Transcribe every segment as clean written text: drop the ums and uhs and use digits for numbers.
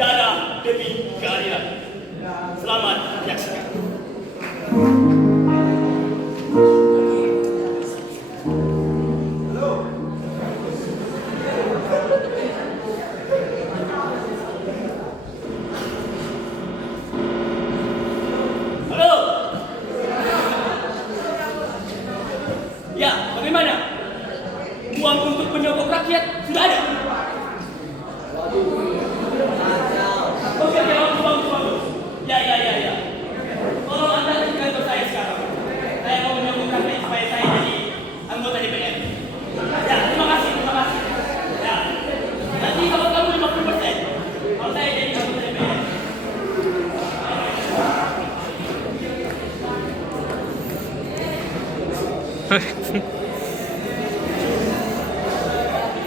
darah demi keadilan. Selamat menyaksikan. Ya, bagaimana? Uang untuk menyokong rakyat sudah ada? Oke, bagus. Ya. Tolong Anda ke kantor saya sekarang. Saya mau menyokong rakyat supaya saya jadi anggota DPR. Ya, terima kasih. Ya, nanti kalau kamu 50%, kalau saya jadi anggota DPR.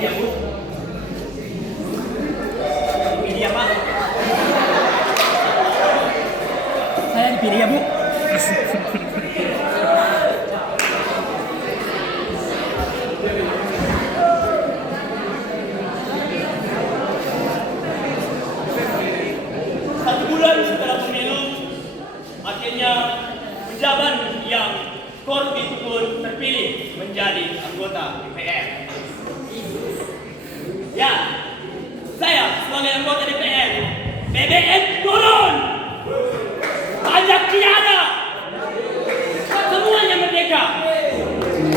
Iya, Bu. Ini ya, Pak. Saya dipilih ya, Bu. Satu bulan setelah pemilu, akhirnya pejabat yang korup itu pun terpilih menjadi anggota DPR. Ya, saya sebagai anggota DPR, BBM turun, pajak tiada, semuanya merdeka.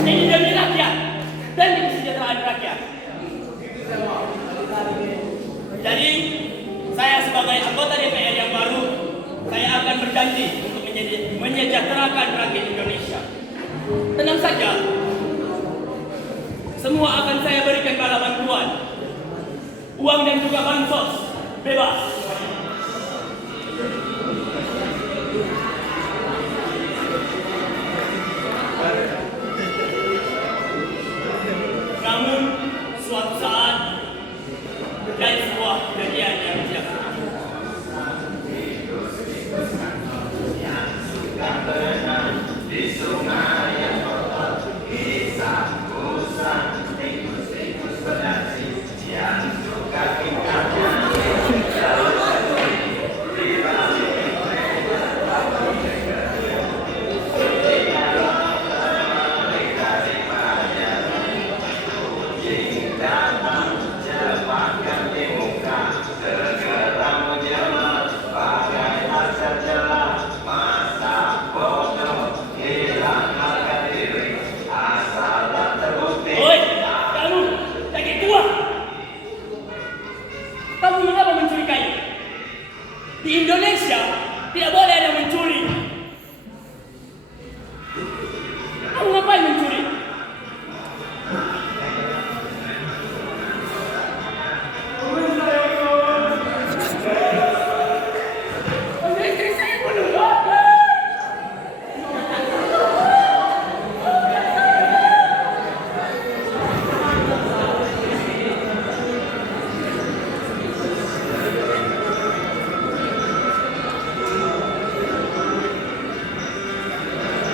Ini demi rakyat, demi kesejahteraan rakyat. Jadi, saya sebagai anggota DPR yang baru, saya akan berjanji untuk menyejahterakan rakyat Indonesia. Tenang saja, semua akan saya berikan bala bantuan, uang dan juga bansos bebas. Namun suatu saat terjadi sebuah kejadian yang tidak di sungai yang kotor, kisah usang, tikus berdasi, yang suka tingkatnya. Kamu mengapa mencuri kayu? Di Indonesia tidak boleh ada mencuri. Kamu ngapain mencuri?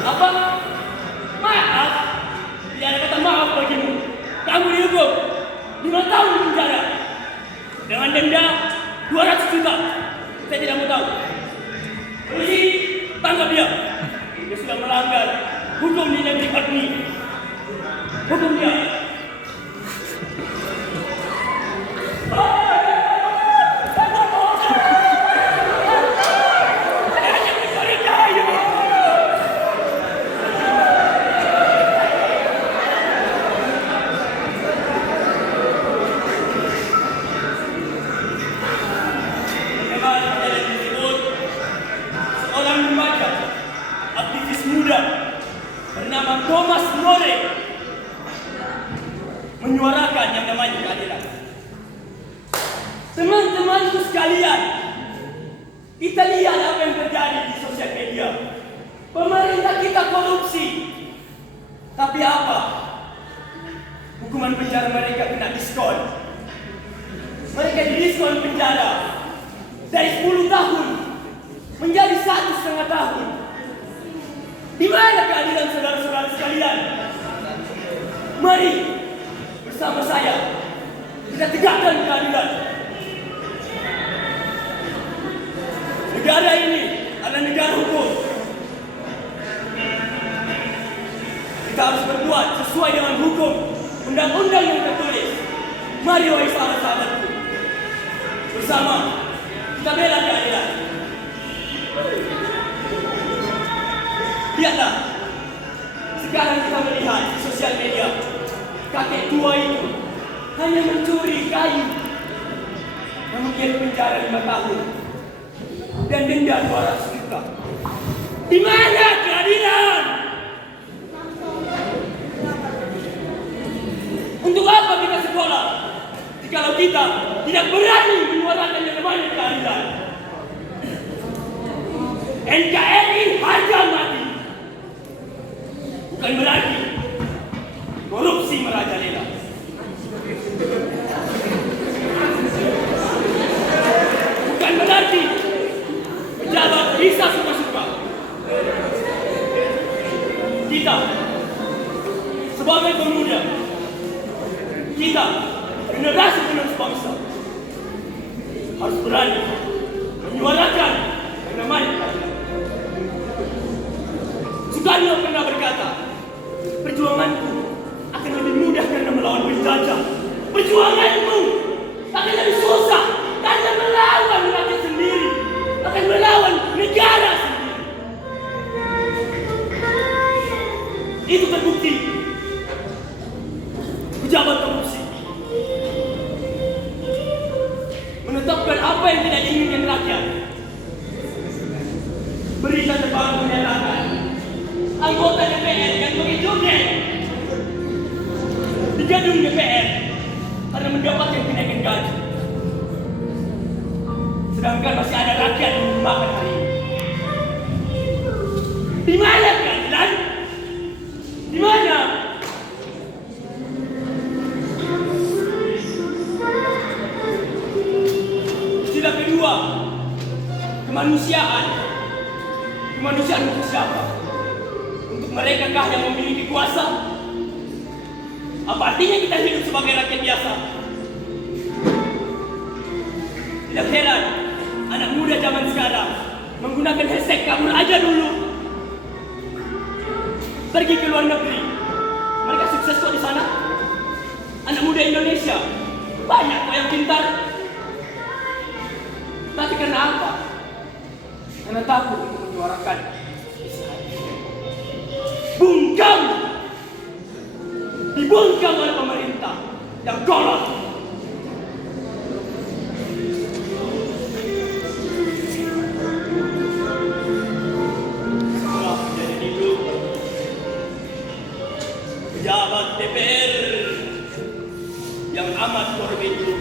Apa? Maaf? Tidak ada kata maaf bagimu. Kamu dihukum 5 tahun penjara dengan denda 200 juta. Saya tidak mau tahu. Polisi, tangkap dia. Dia sudah melanggar hukum di negeri kami. Hukum dia. Aktivis muda bernama Thomas More menyuarakan yang namanya keadilan. Teman-temanku sekalian, kita lihat apa yang terjadi di sosial media. Pemerintah kita korupsi, tapi apa? Hukuman penjara mereka kena diskon. Mereka didiskon penjara dari 10 tahun menjadi 1,5 tahun. Di mana keadilan saudara-saudara sekalian? Mari bersama saya kita tegakkan keadilan. undang-undang yang tertulis. Mari wahai sahabat-sahabatku, bersama kita bela keadilan. Lihatlah, sekarang kita melihat di sosial media, kakek tua itu hanya mencuri kayu, namun dia dipenjara 5 tahun dan denda 200 juta. Di mana keadilan? Untuk apa kita sekolah jikalau kita tidak berani menyuarakan yang namanya keadilan? NKRI harga mati. Bukan berarti korupsi merajalela. Bukan berarti pejabat bisa suka-suka. Kita sebagai pemuda, kita generasi penerus bangsa harus berani menyuarakan yang namanya keadilan. Soekarno pernah berkata, perjuanganku akan lebih mudah karena melawan penjajah. Perjuanganmu akan lebih susah karena melawan rakyat sendiri, akan melawan negara sendiri. Itu terbukti pejabat korupsi menetapkan apa yang tidak diinginkan rakyat. Berita terbaru menyatakan anggota DPR yang berjoget di gedung DPR karena mendapatkan kenaikan gaji, sedangkan masih ada rakyat yang makan hari ini. Di mana keadilan? Di mana? Sila kedua, kemanusiaan. Kemanusiaan untuk siapa? Untuk mereka kah yang memiliki kuasa? Apa artinya kita hidup sebagai rakyat biasa? Tidak heran anak muda zaman sekarang menggunakan hashtag kabur aja dulu. Pergi ke luar negeri, mereka sukses kok di sana. Anak muda Indonesia banyak kok yang pintar. Tapi karena apa? Karena takut untuk menyuarakan isi hati. Bungkam, dibungkam oleh pemerintah yang kolot. Setelah menjadi hidup pejabat DPR yang amat korup itu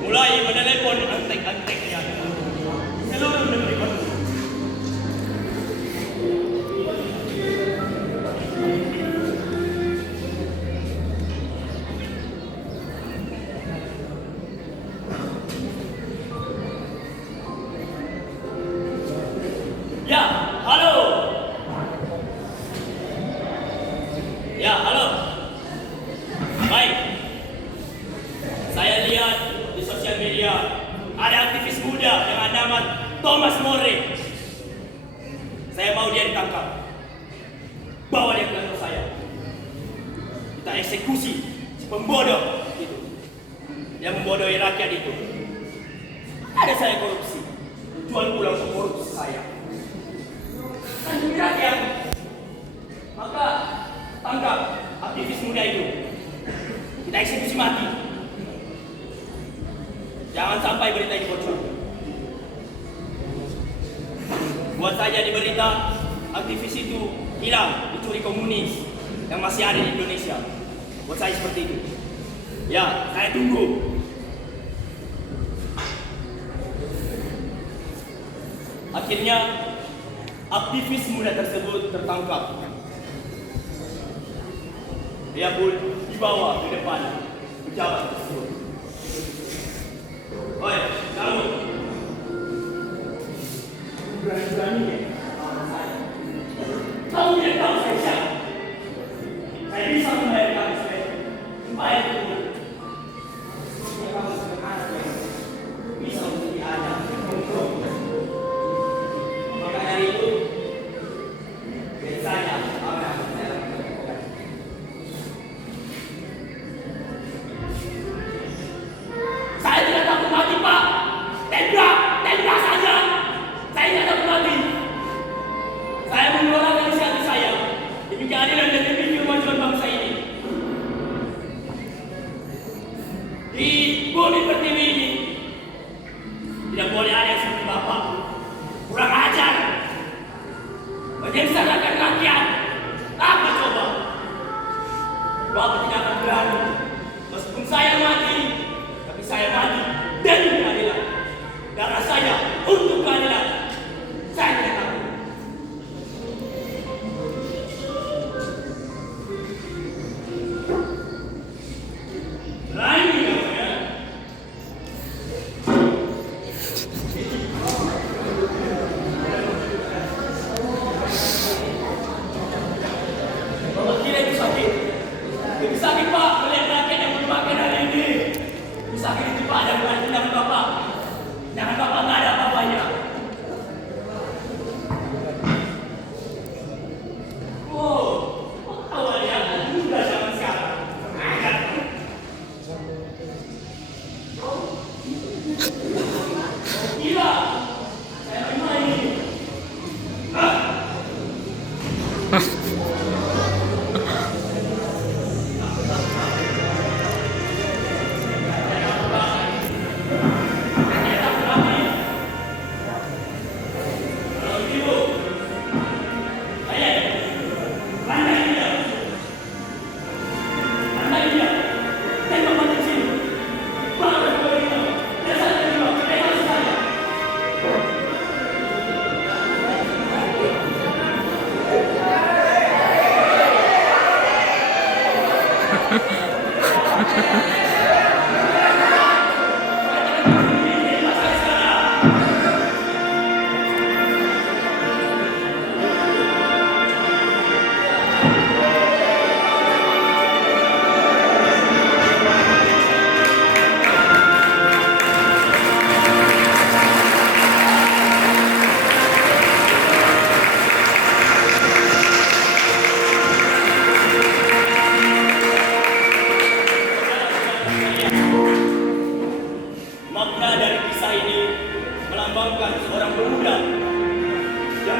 mulai menelepon antek-anteknya seluruh negeri penuh. Ya, halo. Ya, halo. Baik. Saya lihat di sosial media ada aktivis muda dengan nama Thomas More. Saya mau dia ditangkap. Bawa dia ke kantor saya. Kita eksekusi si pembodoh itu. Yang membodohi rakyat itu. Ada saya korupsi. Jual pulang untuk korupsi saya. Kan demi rakyat. Maka tangkap aktivis muda itu. Kita eksekusi mati. Jangan sampai berita ini bocor. Buat saja di berita aktivis itu hilang, dicuri komunis yang masih ada di Indonesia. Buat saya seperti itu. Ya, saya tunggu. Akhirnya aktivis muda tersebut tertangkap. Dia pun dibawa ke depan pejabat tersebut. Oi, kamu berani-beraninya kamu tidak tahu saya siapa. Saya bisa membayar kamu membayar kamu. Kamu sebagai anak yang bisa untuk diajak kontrol. Maka dari itu biasanya apa yang saya lakukan.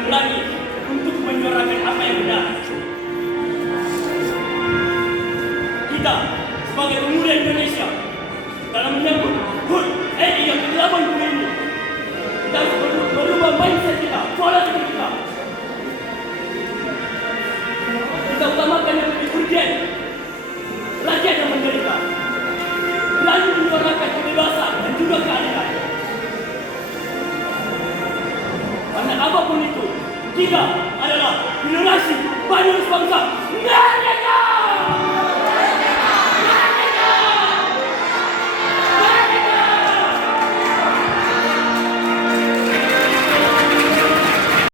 berani untuk menyuarakan apa yang benar. Kita sebagai pemuda Indonesia dalam menyambut HUT RI yang ke-80 ini, kita harus berubah mindset kita, pola pikir kita. Kita utamakan yang lebih urgent, rakyat yang menderita, berani menyuarakan kebebasan dan juga keadilan. Karena apapun itu, kita adalah generasi penerus bangsa.